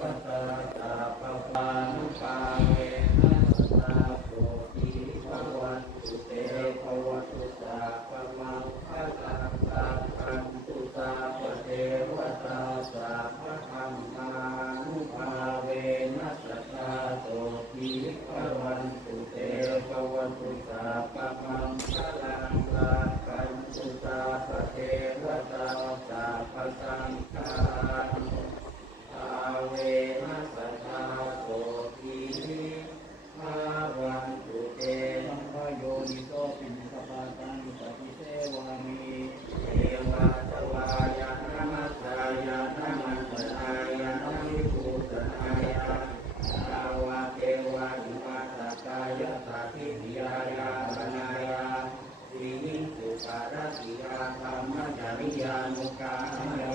วตาตาปปานปาเนัสตาโสติภวทุเตภวตุสาปมังพะลังตันตุตาเทวตาสาพะนุาเนัสตาโสติภวทุเตภวตุสาปมังพะลังตันตุตา วิญาณุกาอม